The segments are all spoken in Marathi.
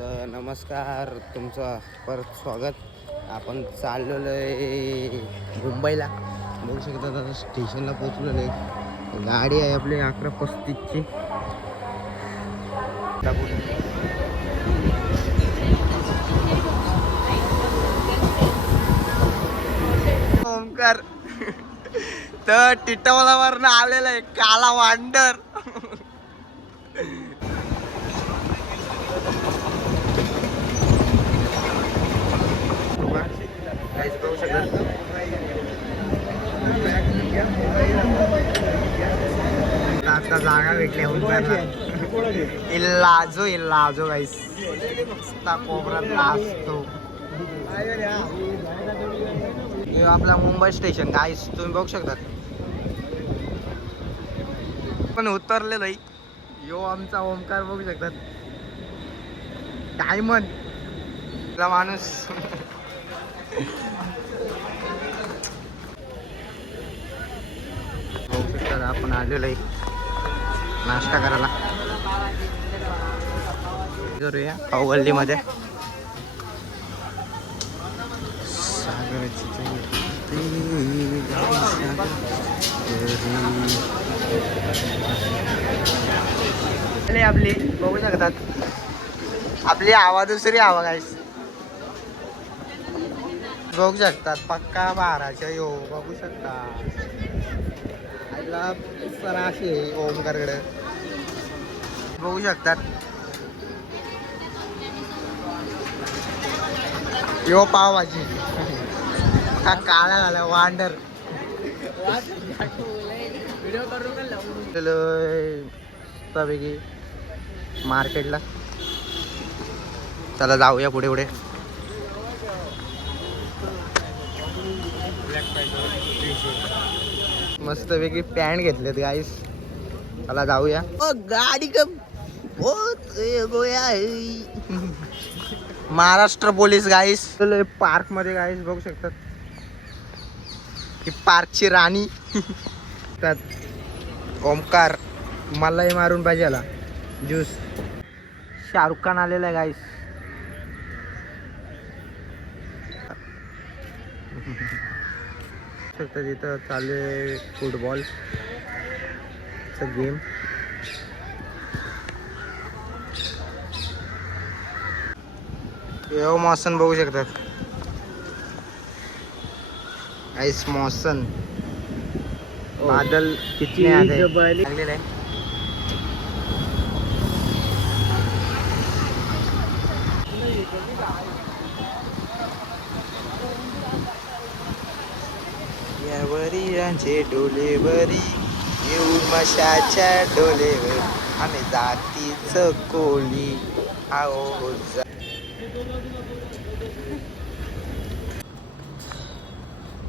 तर नमस्कार, तुमचं परत स्वागत. आपण चाललेलो आहे मुंबईला. बघू शकता आता स्टेशनला पोचलेलो आहे. गाडी आहे आपली 11:35ची. ओमकार तर टिटवलावरनं आलेला आहे काला वांडर. आता जागा भेटली ओमकारला. इल्लाजो गाईस कोपऱ्यात असतो. हे आपला मुंबई स्टेशन गाईस तुम्ही बघू शकता. पण उतरलेलो आहे यो आमचा ओमकार बघू शकतात. डायमंड माणूस. बघू शकतात आपण आलेलो आहे नाश्ता करायला. करूया पावगल्लीमध्ये. आपली बघू शकतात आपली हवा दुसरी हवा गाईस बघू शकतात. पक्का 12च्या यो बघू शकता. आईला सराशी ओमकारकडे बघू शकतात. यो पावभाजी हा काळा झाला वांडर. पैकी मार्केटला चला जाऊया पुढे पुढे. मस्तपैकी पॅन्ट घेतलेत गाईस. चला जाऊया. गाडी कम गोया महाराष्ट्र पोलीस गाईस पार्क मध्ये गाईस बघू शकतात. ही पार्कची राणी. त्यात ओमकार मलाही मारून पाहिजे आला ज्यूस. शाहरुख खान आलेला आहे गाईस. तिथं चालू आहे फुटबॉल गेम. यो मौसम बघू शकतात. आइस मौसम बादल कितने आले. यावरी डोलेवरी येऊन मशाच्या डोलेवर आम्ही जातीच कोली आओ.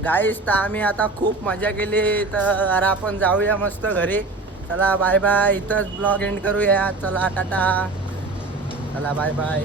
गाईस तर आम्ही आता खूप मजा केली. तर आपण जाऊया मस्त घरी. चला बाय बाय. इथंच ब्लॉग एंड करूया. चला टाटा. चला बाय बाय.